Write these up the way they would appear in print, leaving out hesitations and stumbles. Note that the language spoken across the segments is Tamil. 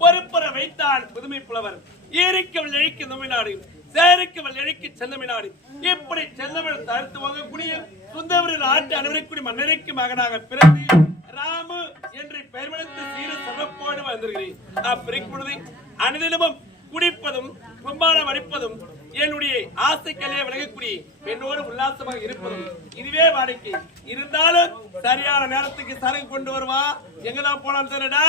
பொறுப்புற வைத்தான் புதுமை புலவர். ஏரிக்கவள் இழைக்கு தமிழ்நாடு, சேரிக்கவள் இழைக்கு செந்தமிழ்நாடு. இப்படி செந்தமிழ் தடுத்து வாங்கக்கூடிய சுந்தவரின் ஆட்டு அனைவருக்குடி மன்னரைக்கு மகனாக பிறந்து ராமு என்று பெயர்மளித்து சீர சிறப்போடு வந்திருக்கிறேன். அப்பொழுது அனுதினமும் குடிப்பதும் கும்பானம் அடிப்பதும் என்னுடைய ஆசைக்கலையை விலகக்கூடிய பெண்ணோடு உல்லாசமாக இருப்பதும் இதுவே வாடிக்கை. இருந்தாலும் சரியான நேரத்துக்கு சரக்கு கொண்டு வருவா. எங்கதான் போலாம் தெரியடா.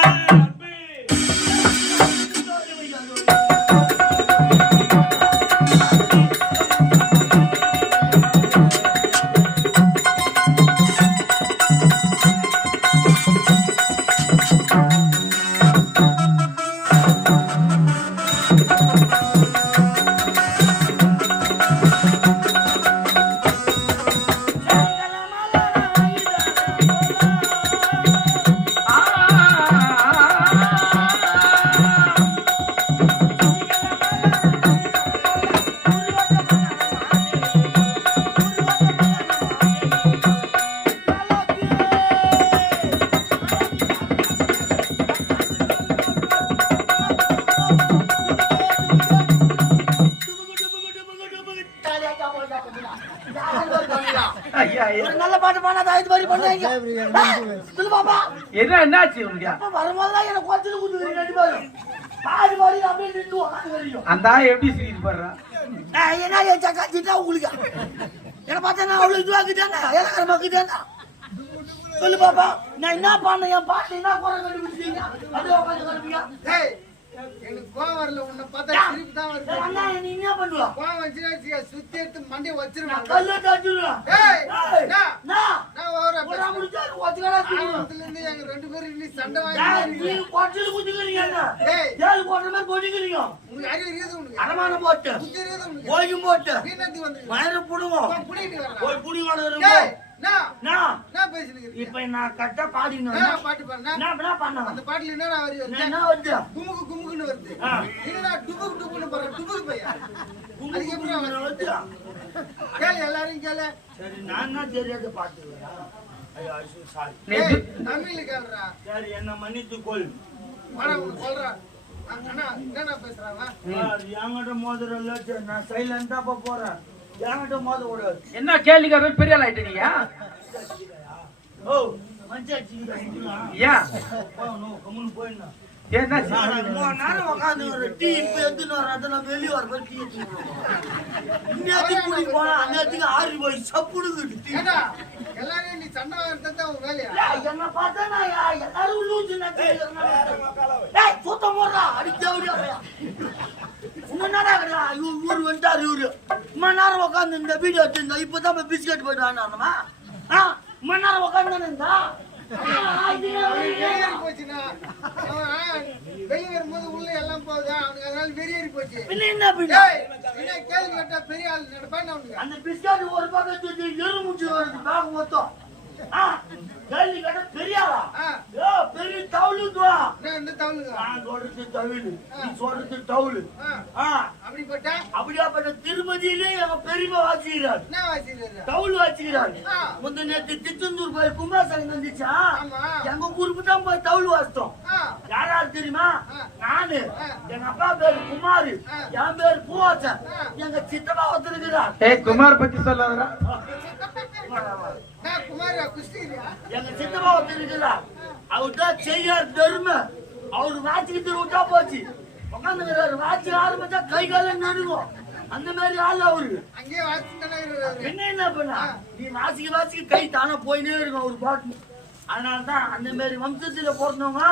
நல்ல பாட்டு பாடாத இது மாதிரி பண்ணாங்க. சொல்லு பாப்பா. என்னாச்சு உங்களுக்கு? அப்ப வரும்போது என்ன கோச்சில குடுக்குறீங்க ரெண்டு பேரும். பாதி பாதி அப்படியே நின்னு உட்கார்ந்து வரீங்க. அந்த எப்படி சீரிட்டு போறா? என்ன ஏச்சா கத்திட்டா உங்களுக்கு. என்ன பார்த்தா நான் அவ்வளவு இதுவாக்கிட்டேனா? ஏலகரமாக்கிட்டேனா? சொல்லு பாப்பா. நான் என்ன பண்ணேன்? என் பாட்டு என்ன குறை கண்டுபிடிச்சீங்க? அப்படியே உட்கார்ந்து வரீங்க. டேய் எனக்கு கோவம் வரல. உன்னை பார்த்தா சிரிப்பு தான் வருது. அண்ணா நீ என்ன பண்ணுவ? கோவம் வந்துச்சுனா சுத்தி எடுத்து மண்டைய வச்சிருவேன். கல்ல தட்டிடுவேன். டேய் நான் ஓவரா போறா முடிஞ்சா ஒத்துக்கடா தூக்கு. அதுல இருந்து எங்க ரெண்டு பேரும் இன்னி சண்டை வாங்கி நீ கோச்சில குதிக்கிறீங்க என்ன? டேய் ஏழு கோட்ற மாதிரி போடிக்கிறீங்க. உங்களுக்கு அறிவு இருக்குது உங்களுக்கு. அரமான போட்டு. புத்தி இருக்குது உங்களுக்கு. போயும் போட்டு. நீ என்னது வந்து? மயிர புடுங்க. புடிட்டு வரடா. போய் புடி வாடுறோம். டேய் நான் பேசினீங்க. இப்ப நான் கரெக்ட்டா பாடினேன். நான் பாட்டு பாடுனா. நான் பண்ணேன். அந்த பாட்டுல என்னடா வருது? என்ன வருது? குமுகு குமுகுன்னு வருது. என்னடா டுபுக் டுபுக்னு போற டுபுக் பையா. அதுக்கு எப்படி வருது? கேளு எல்லாரும் கேளு. சரி நான் தெரியாத பாட்டுறேன். ஐயோ ஐசு சாரி. தமிழ்ல கேளுடா. சரி என்ன மன்னித்து கொள். வாடா உனக்கு சொல்றேன். அண்ணா என்னடா பேசுறாங்க? யாங்கட மோதறல நான் சைலண்டா போறேன். யாங்கட மோத ஓடாது. என்ன கேள்விக்கார பெரிய ஆள் ஆயிட்டீங்க? ஓ மஞ்சாச்சி யா நோ கம்முன்னு போயினா. என்ன நான் உட்காந்து ஒரு டீ இப்ப எடுத்துன்னு வரேன். அதெல்லாம் வெளியே வர டீ இன்னத்துக்கு குடி போனா அந்நேரத்துக்கு ஆறி போய் சப்புடுங்குது. ஏடா எல்லாரும் நீ சண்டை வரது தான் உன் வேலையா? என்ன பார்த்தா நான் எல்லாரும் லூசு நான் சுத்த போடுறா அடிக்கடியா என்னடா இவரு வந்துட்டாரு. இவரு இம்மா நேரம் உட்காந்து இந்த வீடியோ எடுத்துருந்தா இப்பதான் பிஸ்கெட் போயிட்டு வாங்கினாமா. இம்மா நேரம் உட்காந்து இருந்தா போச்சுன்னா வெளியே வரும்போது உள்ள எல்லாம் போகுதா அவனுக்கு அதனால வெறியேறி போச்சு. என்ன கேள்வி கேட்டா பெரிய ஆள் நடப்பான்னு அவனுக்கு. அந்த பிஸ்கெட் ஒரு பக்கத்து எறுமுச்சு வருது பேக் மொத்தம். கேள்வி கேட்டா பெரியாளா? பெரிய தவுளுதுவா. இந்த தவுளுங்க நான் சொல்றது தவிழு, நீ சொல்றது தவுளு. அப்படிப்பட்ட அப்படியாப்பட்ட திருமதியிலே எங்க பெரியமா வாசிக்கிறார். என்ன வாசிக்கிறாரு? தவுள் வாசிக்கிறார். முந்த நேற்று திருச்செந்தூர் போய் கும்பாசனம் வந்துச்சா, எங்க ஊருக்கு தான் போய் தவுள் வாசித்தோம். யாராரு தெரியுமா? நானு, எங்க அப்பா பேரு குமாரு, என் பேரு பூவாசன், எங்க சித்தப்பா ஒருத்தருக்கிறார். குமார் பத்தி சொல்லாதா? குமாரா குஸ்தியா? எங்க சித்தப்பா ஒருத்தருக்கிறார். அவர்தான் செய்யார் பெருமை. அவரு வாசிக்கிட்டு விட்டா போச்சு. உட்காந்துக்கிறாரு. வாட்சி ஆரம்பிச்சா கை கால நடுங்கும். அந்த மாதிரி ஆள் அவரு. அங்கேயே வாசிட்டு என்ன பண்ணா நீ வாசிக்க கை தானே போயினே இருக்கும் அவரு பாட்டு. அதனாலதான் அந்த மாதிரி வம்சத்துல பிறந்தவங்க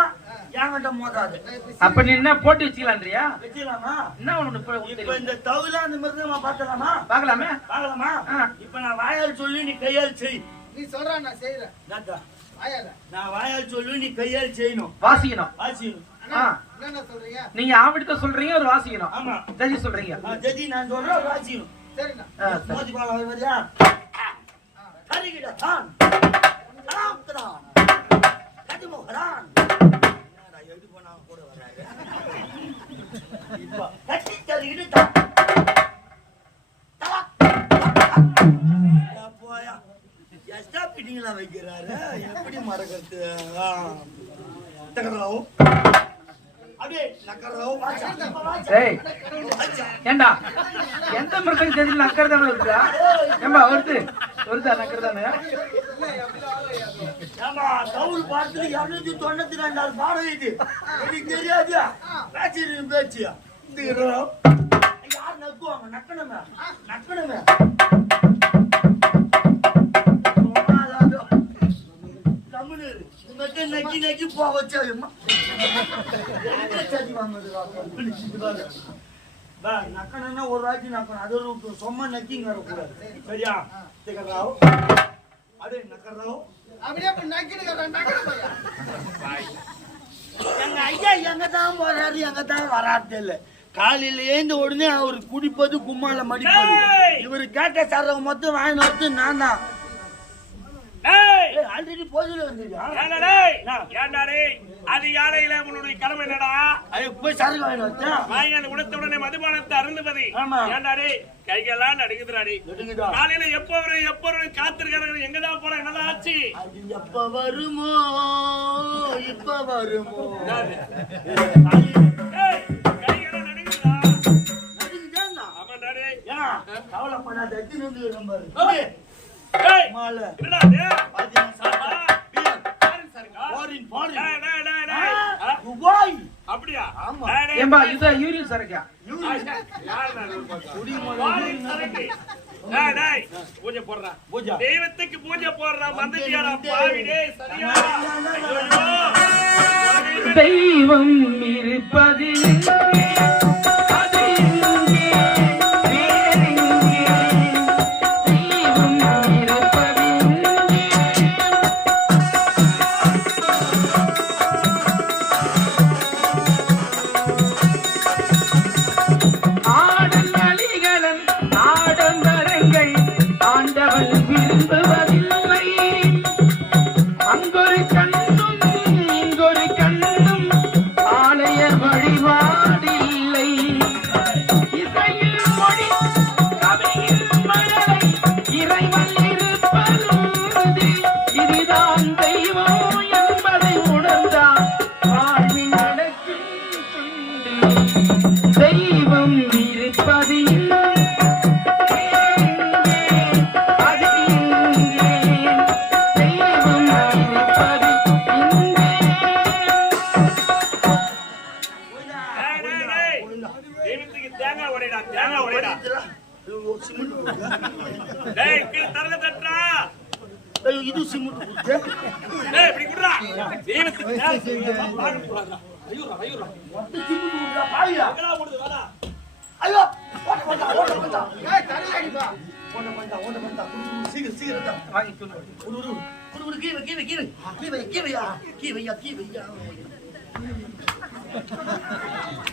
என்கிட்ட மோதாது. அப்ப நீ என்ன போட்டி வச்சுக்கலான்றியா? வச்சுக்கலாமா? என்ன ஒண்ணு இப்ப இந்த தவுல அந்த மிருகமா பாக்கலாமா? பாக்கலாமே. பாக்கலாமா? இப்ப நான் வாயால் சொல்லி நீ கையால் செய். நீ சொல்ற நான் செய்யறேன். நான் வாயால் சொல்லி நீ கையால் செய்யணும். வாசிக்கணும். வாசிக்கணும். என்ன சொல்றீங்க? நீங்க ஆவடித்த சொல்றீங்க ஒரு வாசிக்கணும். ஆமா ஜதி சொல்றீங்க. ஜதி நான் சொல்றேன் வாசிக்கணும். சரிண்ணா. மோதி பாலா வரியா? கரிகிட தான் அலாம்த்ரான் கதிமுகரான் நான் எது போனாம கூட வராங்க. இப்ப கட்டி கரிகிட தான் போயா எஸ்டா பிடிங்களா வைக்கிறாரு. எப்படி மறக்கிறது? தகராவும் நக்கறோம் வாச்சா ஏய் ஏண்டா எந்த மிருகம் செஞ்சு நக்கறதானே இருக்குதா ஏம்பா வருதா நக்கறதானே ஏமா தவுல் பாட்டுல 292 பாடம் இது எனக்கு தெரியாது பேச்சு பேச்சு தீரோம் யார் நக்குவாங்க நக்கணுமே நக்கி போக வச்சா நக்கணும்னா ஒரு ராஜி நக்கணும் அது ஒரு சொம்ம நக்கிங்க வரக்கூடாது சரியா திகராவ் அடே நக்கராவ் அப்படியே நக்கிடுங்க எங்க ஐயா எங்க தான் போறாரு எங்க தான் வராது இல்ல காலையில ஏந்து உடனே அவர் குடிப்பது கும்மால மடிப்பது இவரு கேட்ட சரக மொத்தம் வாங்கி வந்து நான் தான் ஆல்ரெடி போதில வந்துருக்கா அது யானையில உன்னுடைய கடமை என்னடா போய் சரகு வாங்கி வச்சேன் வாங்கி உடத்த உடனே மதுபானத்தை அருந்துமதி ஆமா. ஏண்டாடே கைகள்லாம் நடுங்குதுடாடி நடுங்குதா? காலையில எப்ப வரும் காத்திருக்காங்க எங்கதான் போல என்னதான் ஆச்சு அது எப்ப வருமோ இப்ப வருமோ ஏய், கைகள்லாம் நடுங்குதா நடுங்குதான்னா? ஆமாண்டாடே ஏன் கவலைப்படாத எத்தனை வந்து நம்பர் ஏய் மாலை என்னடா இது? பாத்தீங்கன்னா சாப்பிட்டா பீர் ஃபாரின் சரக்கா? ஃபாரின் டேய், டேய், டேய், டேய். துபாய் அப்படியா? ஆமா. டேய், டேய். ஏம்பா இதுதான் யூரின் சரக்கா யார் நான் ஃபாரின் சரக்கு. டேய், டேய், பூஜை போடுறா. பூஜை. தெய்வத்துக்கு பூஜை போடுறா வந்துட்டியாடா பாவி டேய் சரியா ஐயோ தெய்வம் இருப்பது அது இங்கே, வேறெங்கே. தெய்வம் இருப்பது இங்கே. ஆடல் அலிகளன் ஆடம்பரங்கள் ஆண்டவன் விரும்புவதில்லை. அங்கொரு கண்ணும் இங்கொரு கண்ணும் ஆலய வழிபாடில்லை. இசையில் மொழி கவியில் மழலை இறைவன் இருப்பதும் இதுதான் தெய்வம் என்பதை உணர்ந்தால் வாழ்வில் நடக்கும் துண்டு. தெய்வம் இருப்பது இங்கே, அது இங்கே. தெய்வம் இருப்பது இங்கே. டேய், டேய், டேய். தெய்வத்துக்கு தேங்காய் உடைடா தேங்காய் உடைடா டேய் கீழ தரல தட்டறா இது சிமெண்ட் டேய் இப்படி குடுறா தெய்வத்துக்கு தேங்காய் பாரு போறாடா ஐயோ ஐயோ பாயா எங்கடா போடுது வாடா ஐயோ ஓட்ட பண்ணா ஏய் தள்ளி அடிப்பா ஓட்ட பண்ணா சீக்கிரம் சீக்கிரம் தான் வாங்கி சொல்லு. குடு கீவையா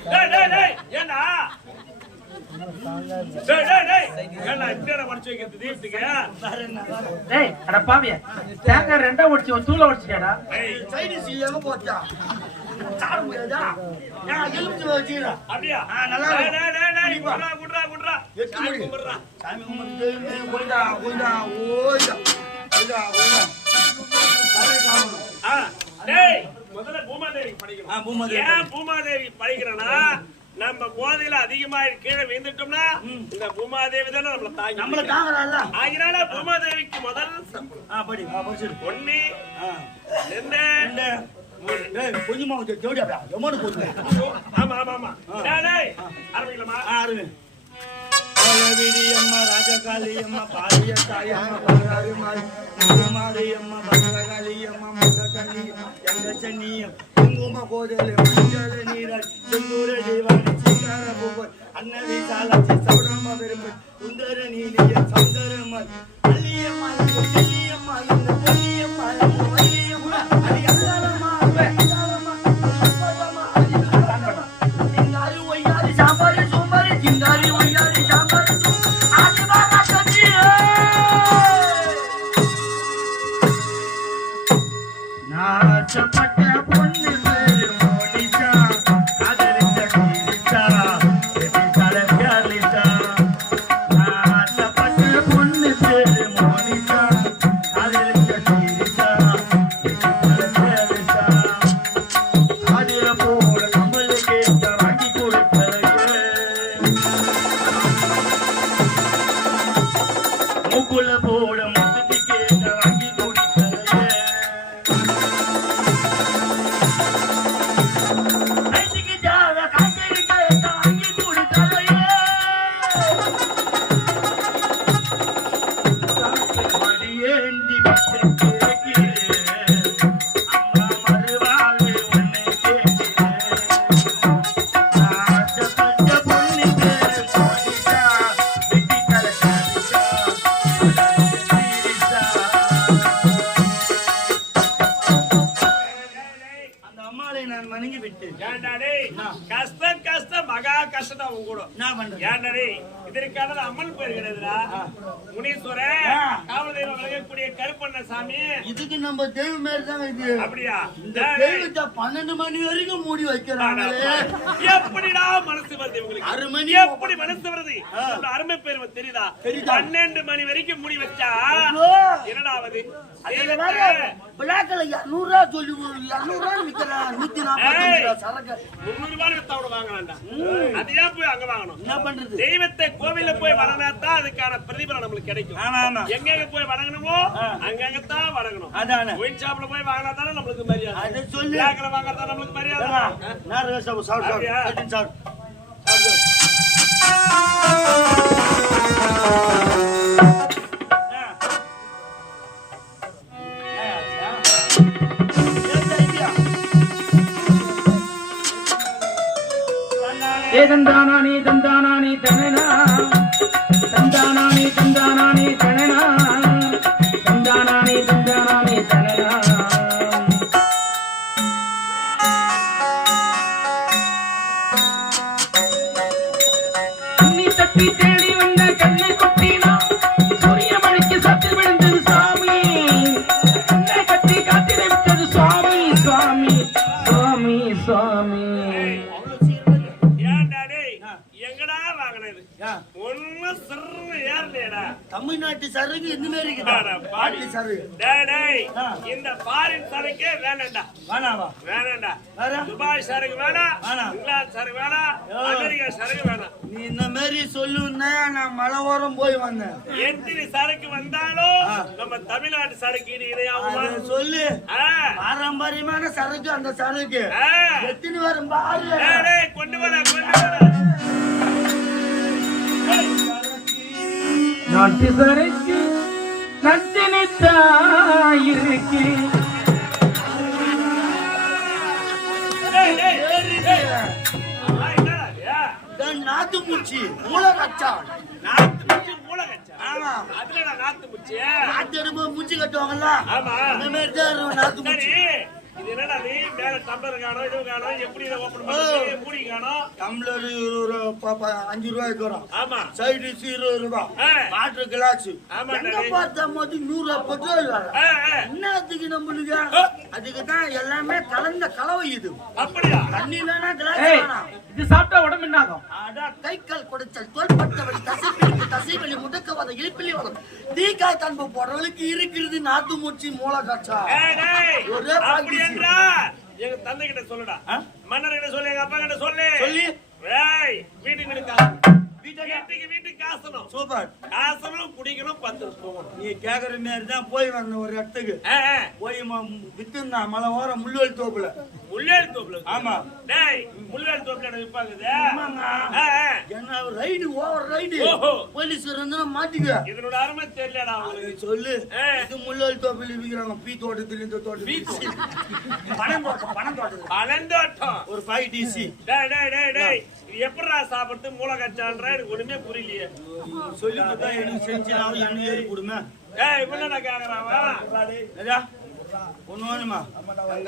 டேய் டேய் டேய் ஏண்டா டேய் டேய் டேய் ஏண்டா இப்படிடா படிச்சு வைக்கிறது தெய்வத்துக்கு டேய் அட பாவியா தேங்காய் ரெண்டா ஒடிச்சு ஒரு தூள ஒடிச்சிட்டடா. டேய் சைனீஸ் எங்க போச்சா சாப்பிட முடியாதா நான் எலுமிச்சு வச்சிரா அப்படியா நல்லா டேய் இருக்கு. டேய் டேய் டேய் குடுறா எட்டு சாமி மணி. கும்பிடுறா சாமி கும்பிட்டு போய்டா ஆ டேய் முதல்ல பூமாதேவி படிக்கணும் பூமாதேவி. ஏன் பூமாதேவி படிக்கிறனா நம்ம போதையில அதிகமா கீழே விழுந்துட்டோம்னா இந்த பூமாதேவி தானே நம்மள தாங்கி நம்மள தாங்கறான்ல அதனால பூமாதேவிக்கு முதல் படி படிச்சிரு ஒண்ணு ரெண்டு டேய் கொஞ்சமா ஜோடியா எமோடு போடு ஆமா ஆமா ஆமா டேய் டேய் ஆரம்பிக்கலாமா ஆறு அம்மா ராஜகாளி அம்மா பாலிய தாய் அம்மா பல்லாரி மாரி மாரி அம்மா பல்லகாளி அம்மா முட்டக்கண்ணி எங்க சென்னியம் குங்கும கோதலே மஞ்சள் நீராய் செந்தூர தேவாடி சிங்கார பூவர் அன்னவி சாலாச்சி சௌடம விரும்பு சுந்தர நீலிய சௌந்தரம்மா அல்லியம்மா செல்லியம்மா இந்த பொன்னியம்மா வள்ளியம்மா அடி அல்லாலம்மா அல்லாலம்மா அல்லாலம்மா சிங்காரி ஒய்யாரி சாம்பாரி சோம்பாரி சிங்காரி ஒய்யாரி சாம்பாரி ஆதி பாரா சச்சி நாச்சப்பட்ட பொண்ணு பேரு மோனிஷா காதலிச்ச கீரிச்சா பேபி கலர் காலிச்சா டேய், கஷ்டம் மகா கஷ்டம் உங்க கூட. என்ன பண்றது? ஏன்டா டேய், இதற்கான அம்மன் பேர் கிடையாதுடா. முனீஸ்வரன், காவல் தெய்வம் விளங்கக்கூடிய கருப்பண்ணசாமி. இதுக்கு நம்ம தெய்வம் மாதிரி தான் இது. அப்படியா? இந்த தெய்வத்தை 12 மணி வரைக்கும் மூடி வைக்கிறாங்களே. எப்படிடா மனசு வருது உங்களுக்கு? 6 மணி எப்படி மனசு வருது? உங்க அருமை பேர் தெரியுதா? 12 மணி வரைக்கும் மூடி வச்சா என்னடா ஆகுது? பிளாக்ல 200 ரூபா சொல்லி 200 ரூபா விக்கிறான். 140 சரக்கு 300 ரூபாய் வித்தவங்க வாங்கலாம்டா. அது ஏன் போய் அங்க வாங்கணும்? என்ன பண்றது? தெய்வத்தை கோவில்ல போய் வணங்கினாதான் அதுக்கான பிரதிபலன் நம்மளுக்கு கிடைக்கும். ஆமா. எங்க போய் வணங்கணுமோ அங்கதான் வணங்கணும். அதானே. ஒயின் ஷாப்ல போய் வாங்கினா தானே நம்மளுக்கு மரியாதை. அதை சொல்லு. பிளாக்ல வாங்குறதா நம்மளுக்கு மரியாதை. நான் சாப்பிடு. தந்தானானி தந்தானானி தனனா தந்தானானி தந்தானானி தனனா தந்தானானி தந்தானானி தனனா கண்ணி தட்டி தேடி வந்த கண்ணை கொட்டினா சூரியமணிக்கு சத்து விழுந்தது சாமி கண்ணை கட்டி காத்திரை விட்டது சுவாமி சுவாமி சுவாமி சுவாமி. எங்கடா வாங்கினது? ஒண்ணு சிறு ஏறலையடா. தமிழ்நாட்டு சரக்கு இந்த மாதிரி இருக்குதா? சரக்கு இந்த ஃபாரின் சரக்கே வேணாம்டா. வேணாம்டா. துபாய் சரக்கு வேணாம், இங்கிலாந்து சரக்கு வேணாம், அமெரிக்கா சரக்கு வேணாம். நீ இந்த மாதிரி சொல்லுன்னா நான் மலை ஓரம் போய் வந்தேன். எத்தனை சரக்கு வந்தாலும் நம்ம தமிழ்நாட்டு சரக்கு இணையாகுமா? சொல்லு. பாரம்பரியமான சரக்கு அந்த சரக்கு எத்தனை வரும் பாரு. கொண்டு வர நாட்டு சரைக்கு நச்சினித்தாயிருக்கு நாத்து மூச்சி மூலகச்சான். நாத்து மூச்சி மூலகச்சா? ஆமா. அதுல நாத்து மூச்சி நாத்து எறும்பு மூச்சி கட்டுவாங்கல்ல. ஆமா. அந்த மாதிரி தான் நாத்து மூச்சி. இது என்னடா நீ மேல டம்ளர் காணோம், இது காணோம், எப்படி இதை ஓபன் பண்றது? மூடி காணோம். டம்ளர் 5 ரூபாய்க்கு வரும். ஆமா. சைடு 20 ரூபாய். Water class. ஆமா. எங்க பார்த்தா போது 100 பெட்ரோல் வேலை. என்னத்துக்கு நம்மளுக்கு? அதுக்கு தான் எல்லாமே கலந்த கலவை இது. அப்படியா? தண்ணி வேணா கிளாஸ் ஏய், வேணா. இது சாப்பிட்டா உடம்பு என்னாகும்? கை கால் குடைச்சல், தோள்பட்ட வலி, தசைப்பிடிப்பு, தசைவலி, முடக்கவாதம், இழுப்பிலி வரும், தீக்காய் தன்பு போடுறவளுக்கு இருக்கிறது நாத்து மூச்சி மூலகச்சா. ஒரே அப்படி என்றா எங்க தந்தை கிட்ட சொல்லுடா, மன்னர் கிட்ட சொல்லு, எங்க அப்பா கிட்ட சொல்லு. ஏய், வீட்டுக்கு காசணும். சூப்பர். காசணும், குடிக்கணும், 10 போகணும். நீ கேக்குற மாதிரி தான் போய் வந்த ஒரு இடத்துக்கு போய் வித்துனா மலை ஓரம் முள்ளுவல் தோப்புல. முள்ளேரி தோப்புல? ஆமா. டேய், முள்ளேரி தோப்புல விப்பாங்குது. என்ன ரைடு, ஓவர் ரைடு. போலீஸ் வந்து மாட்டிக்க. இதனோட அருமை தெரியலடா உங்களுக்கு. சொல்லு. இது முள்ளுவல் தோப்புல விக்கிறாங்க. பீ தோட்டத்துல இந்த தோட்டம் பனந்தோட்டம் ஒரு 5 டிசி. டேய் எப்படா சாப்பிட்டு மூளை கச்சான்ற எனக்கு ஒண்ணுமே புரியலையே. சொல்லி கொடுத்தா எனக்கு செஞ்சு என்ன ஏறி கொடுமே. ஏய் இவ்வளவு நான் கேக்குறான். ஒண்ணு வேணுமா?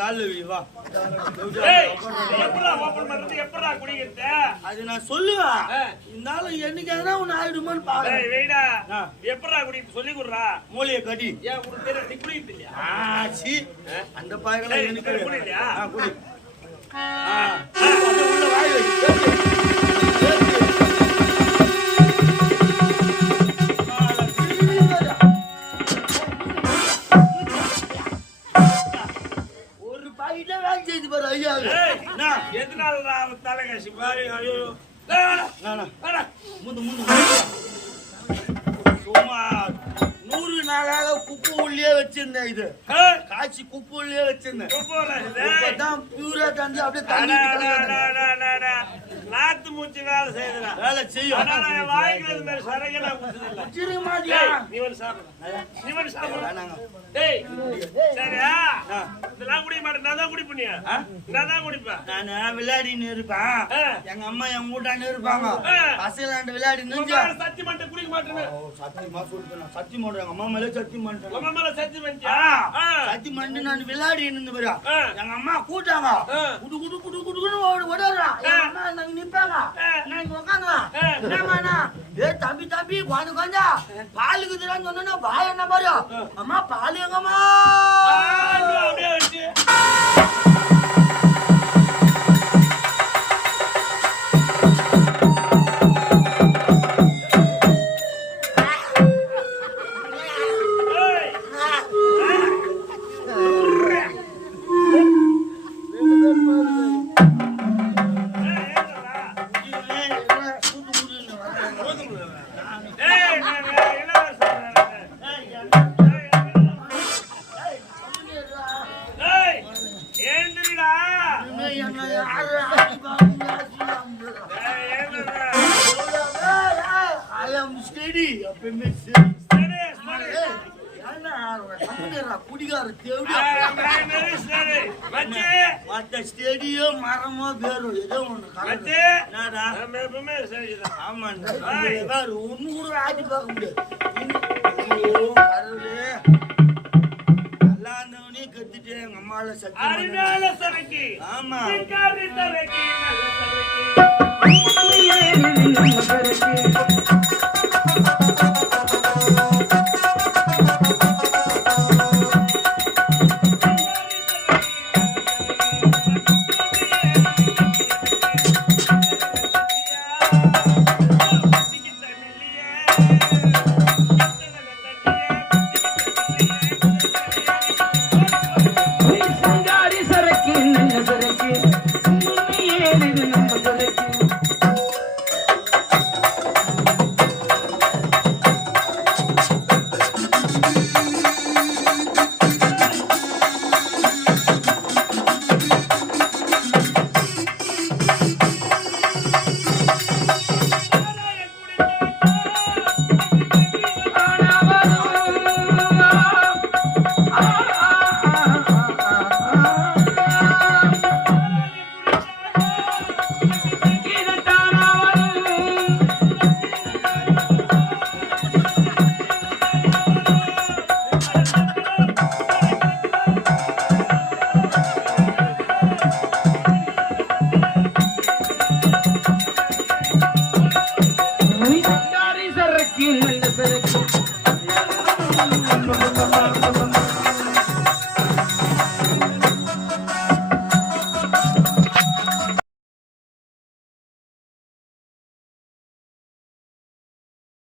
கால வா. எப்படா ஓபன் பண்றது, எப்படா குடிக்கிறது? அது நான் சொல்லுவேன். இருந்தாலும் என்னைக்காக ஒண்ணு ஆயிடுமான்னு பாக்குறேன். வெயிடா, எப்படா குடிக்கிறது சொல்லி கொடுறா. மூளையை கட்டி. ஏன் உனக்கு தெரியும் நீ குடிக்கிறது இல்லையா? ஆச்சி அந்த பாயங்கள எனக்கு குடிக்கலையா? குடி. உள்ள வாய் வை. ஒரு பாயிட்ட வேலை செய்து பாரு ஐயா. எதனால தலைகாசி பாரு. ஐயோ சும்மா 100 நாளாக குப்பு உள்ளே வச்சிருந்தேன். இது காய்ச்சி குப்பு உள்ளே வச்சிருந்தேன். பியூரா தந்து அப்படியே நாத்து மூச்சு வேலை செய்யுதுடா. வேலை செய்யும். ஆனா நான் வாய்க்கிறது மாதிரி சரக்கு நான் குடிச்சதில்ல. வச்சிருக்க மாட்டியா? டேய், நீ வந்து சாப்பிடு. நீ வந்து சாப்பிடு. டேய், சரியா? இதெல்லாம் குடிக்க மாட்டேன். நான் தான் குடிப்பேன். நான் தான் குடிப்பேன். நான் விளையாடின்னு இருப்பேன். எங்க அம்மா எங்க வீட்டாண்டு இருப்பாங்க. பசங்களாண்டு விளையாடின்னு உங்க மேல சத்தியம் பண்ணிட்டு குடிக்க மாட்டேன்னு. சத்தியமா சொல்லிட்டேன். சத்தியம் பண்றேன். எங்க அம்மா மேல சத்தியம் பண்ணிட்டேன். உங்க மேல சத்தியம் பண்ணிட்டியா? சத்தியம் பண்ணிட்டு நான் விளையாடி இருந்து போறேன். எங்க அம்மா கூட்டாங்க. குடு குடு குடு குடுன்னு ஓடுறா. எங்க அம்மா நாங்க நிப்பாங்க. நான் உட்காந்துவேன். என்னம்மா ஏ தம்பி தம்பி கொஞ்சம் கொஞ்சம் பாலுக்கு தரான்னு சொன்னா வாய் என்ன பாரு. அம்மா பால் எங்கம்மா? அப்படியே வச்சு குடிகார ஸ்டேடியம் மரமோ பேரும் ஏதோ ஒண்ணு ஆமா ஒண்ணு கூட ஆட்டி பார்க்க முடியாது. நல்லா இருந்தவனே கத்துட்டு எங்க அம்மால சத்தி. ஆமா சரக்கு நல்ல சரக்கு ஏறிது